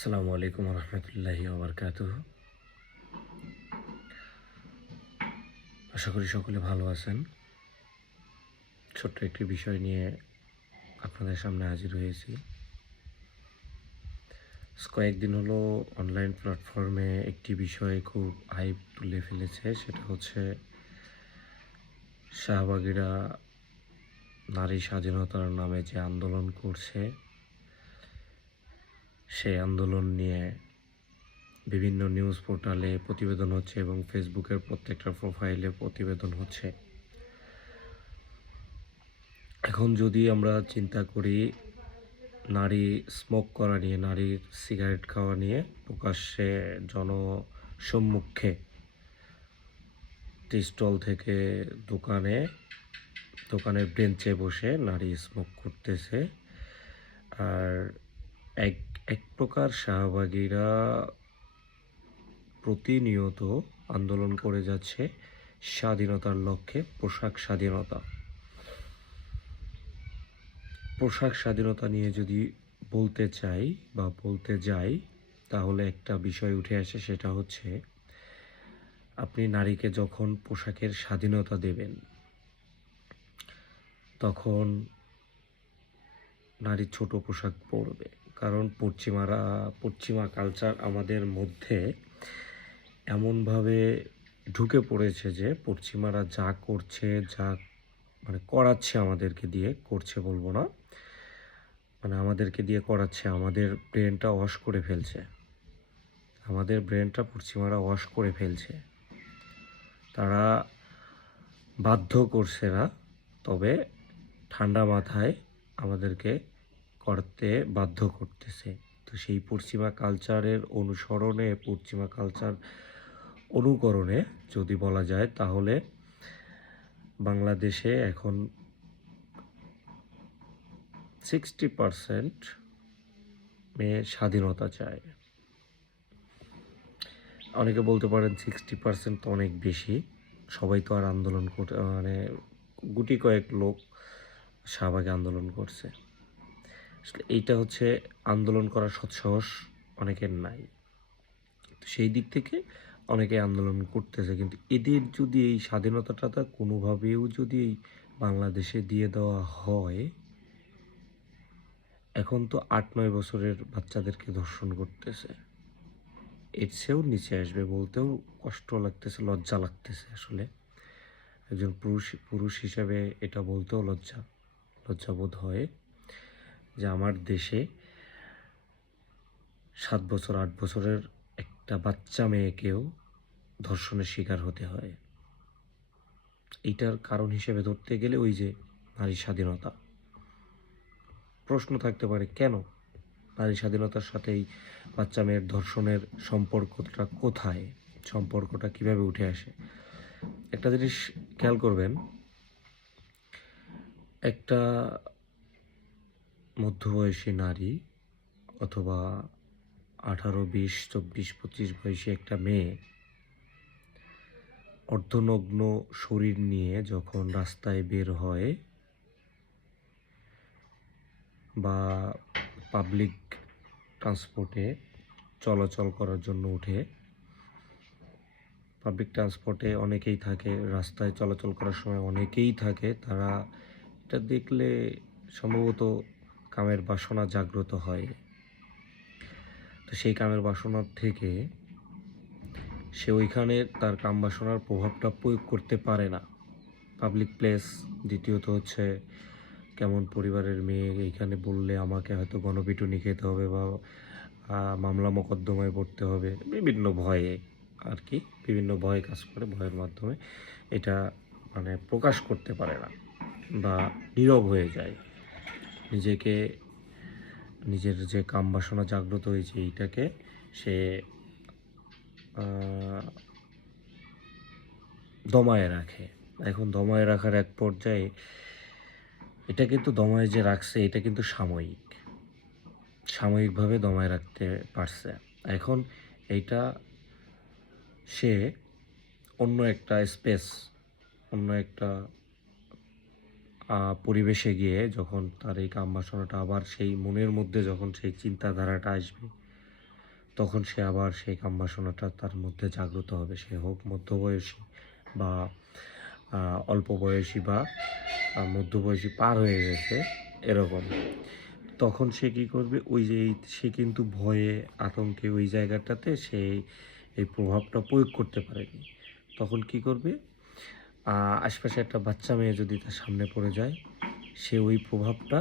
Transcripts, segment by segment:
আসসালামু আলাইকুম রহমতুল্লাহি ওবরকাতুহ। আশা করি সকলে ভালো আছেন। ছোট্ট একটি বিষয় নিয়ে আপনাদের সামনে হাজির হয়েছি। কয়েকদিন হলো অনলাইন প্ল্যাটফর্মে একটি বিষয় খুব হাইপ তুলে ফেলেছে, সেটা হচ্ছে শাহবাগীরা নারী স্বাধীনতার নামে যে আন্দোলন করছে, সেই আন্দোলন নিয়ে বিভিন্ন নিউজ পোর্টালে প্রতিবেদন হচ্ছে এবং ফেসবুকের প্রত্যেকটা প্রোফাইলে প্রতিবেদন হচ্ছে। এখন যদি আমরা চিন্তা করি নারী স্মোক করা নিয়ে, নারীর সিগারেট খাওয়া নিয়ে প্রকাশ্যে জনসম্মুখে টি স্টল থেকে দোকানের বেঞ্চে বসে নারী স্মোক করতেছে। আর এক এক প্রকার শাহবাগীরা প্রতিনিয়ত আন্দোলন করে যাচ্ছে স্বাধীনতার লক্ষ্যে। পোশাক স্বাধীনতা নিয়ে যদি বলতে চাই বা বলতে যাই, তাহলে একটা বিষয় উঠে আসে, সেটা হচ্ছে আপনি নারীকে যখন পোশাকের স্বাধীনতা দেবেন, তখন নারী ছোট পোশাক পরবে। কারণ পশ্চিমা কালচার আমাদের মধ্যে এমনভাবে ঢুকে পড়েছে যে পশ্চিমারা যা করছে, যা করাচ্ছে আমাদেরকে দিয়ে, করছে বলবো না, আমাদেরকে দিয়ে করাচ্ছে, আমাদের ব্রেনটা ওয়াশ করে ফেলছে। আমাদের ব্রেনটা পশ্চিমারা ওয়াশ করে ফেলছে। তারা বাধ্য করছে না, তবে ঠান্ডা মাথায় আমাদেরকে করতে বাধ্য করতেছে। তো সেই পশ্চিমা কালচারের অনুসরণে, পশ্চিমা কালচার অনুকরণে যদি বলা যায়, তাহলে বাংলাদেশে এখন 60% মেয়ে স্বাধীনতা চায়। অনেকে বলতে পারেন 60% তো অনেক বেশি, সবাই তো আর আন্দোলন করতে গুটি কয়েক লোক শাহবাগে আন্দোলন করছে। আসলে এইটা হচ্ছে আন্দোলন করার সৎসাহস অনেকের নাই। তো সেই দিক থেকে অনেকে আন্দোলন করতেছে, কিন্তু এদের যদি এই স্বাধীনতাটা কোনোভাবেও যদি এই বাংলাদেশে দিয়ে দেওয়া হয়, এখন তো 8-9 বছরের বাচ্চাদেরকে ধর্ষণ করতেছে। এর চেয়েও নিচে আসবে, বলতেও কষ্ট লাগতেছে, লজ্জা লাগতেছে। আসলে একজন পুরুষ হিসাবে এটা বলতেও লজ্জাবোধ হয় যে আমার দেশে 7 বছর 8 বছরের একটা বাচ্চা মেয়েকেও ধর্ষণের শিকার হতে হয়। এইটার কারণ হিসেবে ধরতে গেলে ওই যে নারী স্বাধীনতা। প্রশ্ন থাকতে পারে, কেন নারী স্বাধীনতার সাথে এই বাচ্চা মেয়ের ধর্ষণের সম্পর্কটা কোথায়, সম্পর্কটা কিভাবে উঠে আসে? একটা জিনিস খেয়াল করবেন, একটা মধ্যবয়সী নারী অথবা 18, 20, 24, 25 বয়সী একটা মেয়ে অর্ধনগ্ন শরীর নিয়ে যখন রাস্তায় বের হয় বা পাবলিক ট্রান্সপোর্টে চলাচল করার জন্য উঠে, পাবলিক ট্রান্সপোর্টে অনেকেই থাকে, রাস্তায় চলাচল করার সময় অনেকেই থাকে, তারা এটা দেখলে সম্ভবত কামের বাসনা জাগ্রত হয়। তো সেই কামের বাসনার থেকে সে ওইখানে তার কাম বাসনার প্রভাবটা প্রয়োগ করতে পারে না। পাবলিক প্লেস, দ্বিতীয়ত হচ্ছে কেমন পরিবারের মেয়ে, এইখানে বললে আমাকে হয়তো গণপিটুনি খেতে হবে বা মামলা মোকদ্দমায় পড়তে হবে, বিভিন্ন ভয়ে আর কি, বিভিন্ন ভয় কাজ করে, ভয়ের মাধ্যমে এটা প্রকাশ করতে পারে না বা নীরব হয়ে যায়। নিজের যে কাম বাসনা জাগ্রত হয়েছে, এইটাকে সে দমায়ে রাখে। এখন দমায়ে রাখার এক পর্যায়ে, এটা কিন্তু দমায়ে যে রাখছে, এটা কিন্তু সাময়িকভাবে দমায়ে রাখতে পারছে। এখন এইটা সে অন্য একটা স্পেস, অন্য একটা পরিবেশে গিয়ে যখন তার এই কাম বাসনাটা আবার সেই মনের মধ্যে যখন সেই চিন্তাধারাটা আসবে, তখন সে আবার সেই কামবাসনাটা তার মধ্যে জাগ্রত হবে, সে হোক মধ্যবয়সী বা অল্প বয়সী বা মধ্যবয়সী পার হয়ে গেছে এরকম। তখন সে কী করবে, ওই যে সে কিন্তু ভয়ে আতঙ্কে ওই জায়গাটাতে সে এই প্রভাবটা প্রয়োগ করতে পারেনি। তখন কি করবে, আশপাশে একটা বাচ্চা মেয়ে যদি তার সামনে পড়ে যায়, সে ওই প্রভাবটা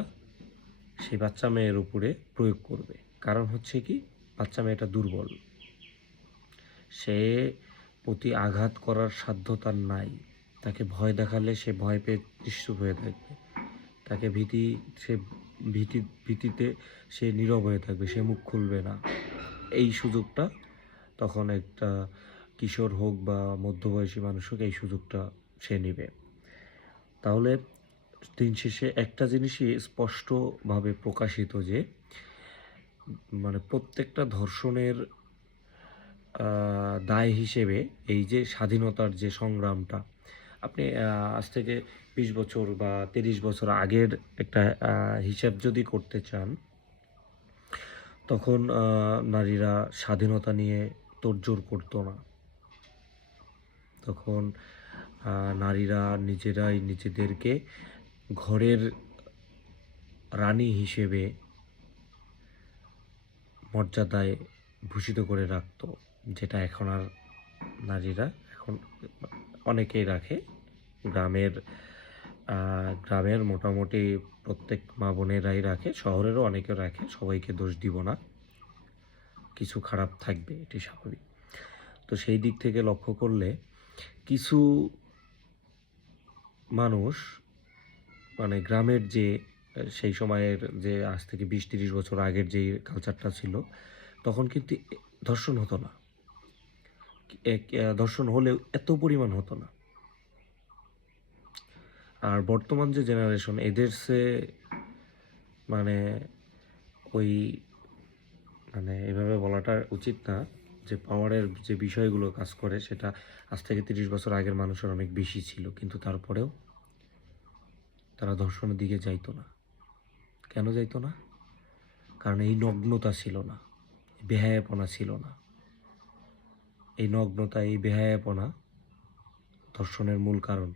সেই বাচ্চা মেয়ের উপরে প্রয়োগ করবে। কারণ হচ্ছে কি, বাচ্চা মেয়েটা দুর্বল, সে প্রতি আঘাত করার সাধ্য তার নাই। তাকে ভয় দেখালে সে ভয় পেয়ে নিশ্চুপ হয়ে থাকবে, তাকে ভীতিতে সে নীরব হয়ে থাকবে, সে মুখ খুলবে না। এই সুযোগটা তখন একটা কিশোর হোক বা মধ্যবয়সী মানুষ হোক, এই সুযোগটা সে নেবে। তাহলে দিন শেষে একটা জিনিসই স্পষ্টভাবে প্রকাশিত যে মানে প্রত্যেকটা ধর্ষণের দায় হিসেবে এই যে স্বাধীনতার যে সংগ্রামটা, আপনি আজ থেকে 20 বছর বা 30 বছর আগের একটা হিসাব যদি করতে চান, তখন নারীরা স্বাধীনতা নিয়ে তোড়জোড় করতো না। তখন নারীরা নিজেরাই নিজেদেরকে ঘরের রানী হিসেবে মর্যাদায় ভূষিত করে রাখতো, যেটা এখন আর নারীরা এখন অনেকেই রাখে। গ্রামের মোটামুটি প্রত্যেক মা বোনেরাই রাখে, শহরেরও অনেকে রাখে, সবাইকে দোষ দিব না, কিছু খারাপ থাকবে, এটি স্বাভাবিক। তো সেই দিক থেকে লক্ষ্য করলে কিছু মানুষ মানে গ্রামের যে সেই সময়ের যে আজ থেকে 20-30 বছর আগের যে কালচারটা ছিল, তখন কিন্তু ধর্ষণ হতো না, ধর্ষণ হলেও এত পরিমাণ হতো না। আর বর্তমান যে জেনারেশন, এদের সে মানে ওই মানে এভাবে বলাটা উচিত না, যে পাওয়ারের যে বিষয়গুলো কাজ করে সেটা আজ থেকে 30 বছর আগের মানুষের অনেক বেশি ছিল, কিন্তু তারপরেও তারা ধর্ষণের দিকে যাইতো না। কেন যাইতো না? কারণ এই নগ্নতা ছিল না, বেহায়াপনা ছিল না। এই নগ্নতা, এই বেহায়াপনা ধর্ষণের মূল কারণ।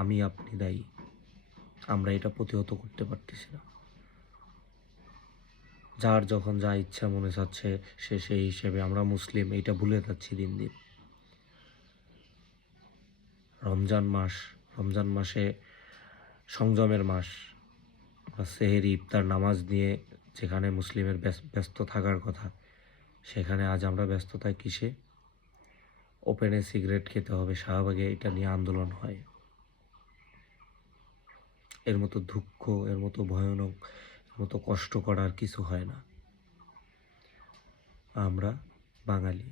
আমি আপনি দায়ী, আমরা এটা প্রতিহত করতে পারতেছি না। যার যখন যা ইচ্ছা মনে চাচ্ছে সে সেই হিসেবে, আমরা মুসলিম এইটা ভুলে যাচ্ছি দিন দিন। রমজান মাসে সংযমের মাস, সেহেরি ইফতার নামাজ নিয়ে যেখানে মুসলিমের ব্যস্ত থাকার কথা, সেখানে আজ আমরা ব্যস্ততায় কিসে? ওপেনে সিগারেট খেতে হবে, শাহবাগে এটা নিয়ে আন্দোলন হয়। এর মতো দুঃখ, এর মতো ভয়ানক, এর মতো কষ্ট করার কিছু হয় না। আমরা বাঙালি,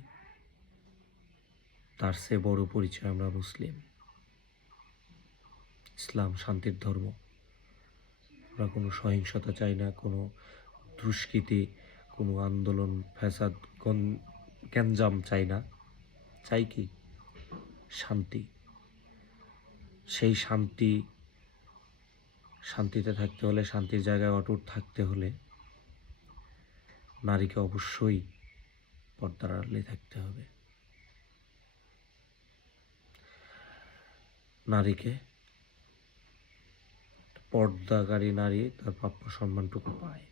তার চেয়ে বড় পরিচয় আমরা মুসলিম। ইসলাম শান্তির ধর্ম। আমরা কোনো সহিংসতা চাই না, কোনো দুষ্কৃতি, কোনো আন্দোলন, ফ্যাসাদ, গ্যাঞ্জাম চাই না। চাই কি? শান্তি। সেই শান্তিতে থাকতে হলে, শান্তির জায়গায় অটুট থাকতে হলে নারীকে অবশ্যই পর্দার আড়ালে থাকতে হবে। নারীকে, পর্দাকারী নারী তার প্রাপ্য সম্মানটুকু পায়।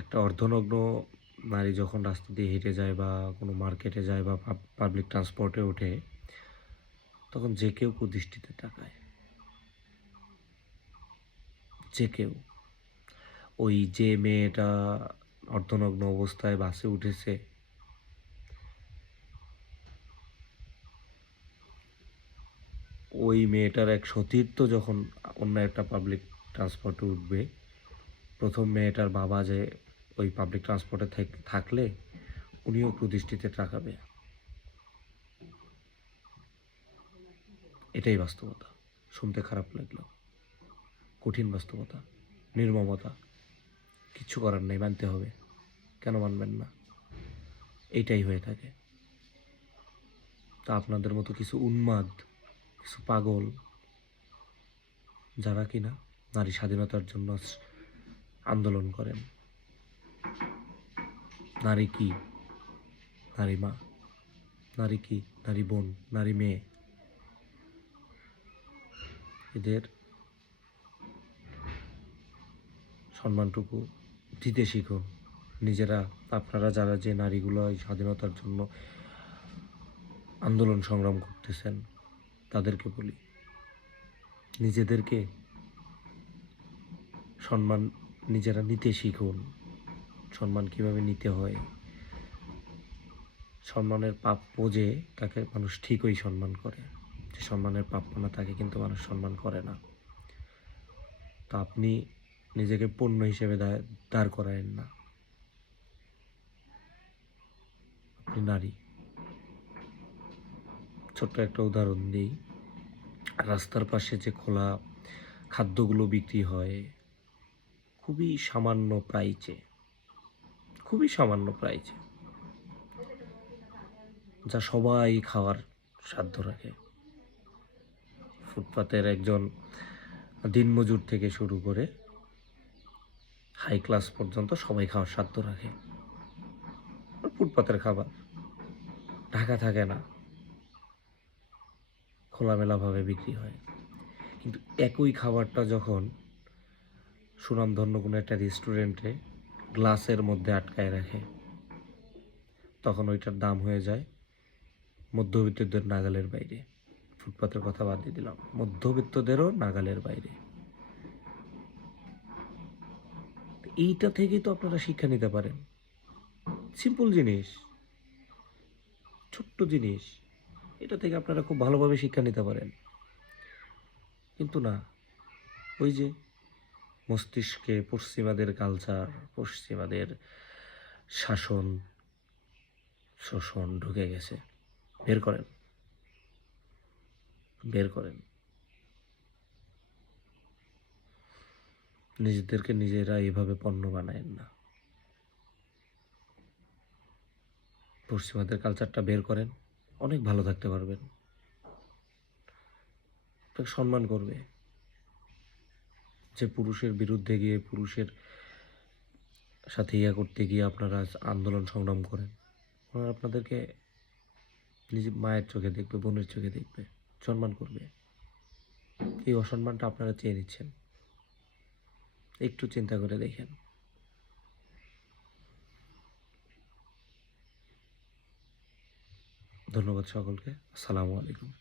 একটা অর্ধনগ্ন নারী যখন রাস্তা দিয়ে হেঁটে যায় বা কোনো মার্কেটে যায় বা পাবলিক ট্রান্সপোর্টে ওঠে, তখন যে কেউ কুদৃষ্টিতে তাকায়, যে কেউ। ওই যে মেয়েটা অর্ধনগ্ন অবস্থায় বাসে উঠেছে, ওই মেয়েটার এক সতীর্থ যখন অন্য একটা পাবলিক ট্রান্সপোর্টে উঠবে, প্রথম মেয়েটার বাবা যে ওই পাবলিক ট্রান্সপোর্টে থাকলে উনিও কুদৃষ্টিতে তাকাবে। এটাই বাস্তবতা। শুনতে খারাপ লাগলেও কঠিন বাস্তবতা, নির্মমতা। কিচ্ছু করার নেই, মানতে হবে। কেন মানবেন না? এইটাই হয়ে থাকে। তা আপনাদের মতো কিছু উন্মাদ, কিছু পাগল, যারা কিনা নারী স্বাধীনতার জন্য আন্দোলন করেন। নারী কি? নারী মা। নারী কি? নারী বোন, নারী মেয়ে। এদের সম্মানটুকু দিতে শিখুন। নিজেরা, আপনারা যারা যে নারীগুলো এই স্বাধীনতার জন্য আন্দোলন সংগ্রাম করতেছেন, তাদেরকে বলি, নিজেদেরকে সম্মান নিজেরা নিতে শিখুন। সম্মান কিভাবে নিতে হয়, সম্মানের প্রাপ্য যে তাকে মানুষ ঠিকই সম্মান করে, যে সম্মানের প্রাপ্য না তাকে কিন্তু মানুষ সম্মান করে না। তা আপনি নিজেকে পণ্য হিসেবে দাঁড় করায়েন না। আপনি নারী। ছোট্ট একটা উদাহরণ দিই। রাস্তার পাশে যে খোলা খাদ্যগুলো বিক্রি হয় খুবই সামান্য প্রাইজে, খুবই সামান্য প্রাইজে, যা সবাই খাওয়ার সাধ্য রাখে। ফুটপাতের একজন দিনমজুর থেকে শুরু করে হাই ক্লাস পর্যন্ত সবাই খাওয়ার সাধ্য রাখে। ফুটপাতের খাবার ঢাকা থাকে না, খোলামেলাভাবে বিক্রি হয়। কিন্তু একই খাবারটা যখন সুনামধন্য কোনো একটা রেস্টুরেন্টে গ্লাসের মধ্যে আটকায় রাখে, তখন ওইটার দাম হয়ে যায় মধ্যবিত্তদের নাগালের বাইরে। ফুটপাতের কথা বাদ দিয়ে দিলাম, মধ্যবিত্তদেরও নাগালের বাইরে। এইটা থেকেই তো আপনারা শিক্ষা নিতে পারেন। সিম্পল জিনিস, ছোট্ট জিনিস, এটা থেকে আপনারা খুব ভালোভাবে শিক্ষা নিতে পারেন। কিন্তু না, ওই যে মস্তিষ্কে পশ্চিমাদের কালচার, পশ্চিমাদের শাসন শোষণ ঢুকে গেছে। বের করেন, বের করেন। নিজেদেরকে নিজেরা এইভাবে পণ্য বানায়েন না। পশ্চিমাদের কালচারটা বের করেন, অনেক ভালো থাকতে পারবেন। আপনাকে সম্মান করবে। যে পুরুষের বিরুদ্ধে গিয়ে, পুরুষের সাথে করতে গিয়ে আপনারা আন্দোলন সংগ্রাম করেন, ওরা আপনাদেরকে নিজে মায়ের চোখে দেখবে, বোনের চোখে দেখবে, সম্মান করবে। এই অসম্মানটা আপনারা চেয়ে নিচ্ছেন। একটু চিন্তা করে দেখেন। ধন্যবাদ সকলকে। আসসালামু আলাইকুম।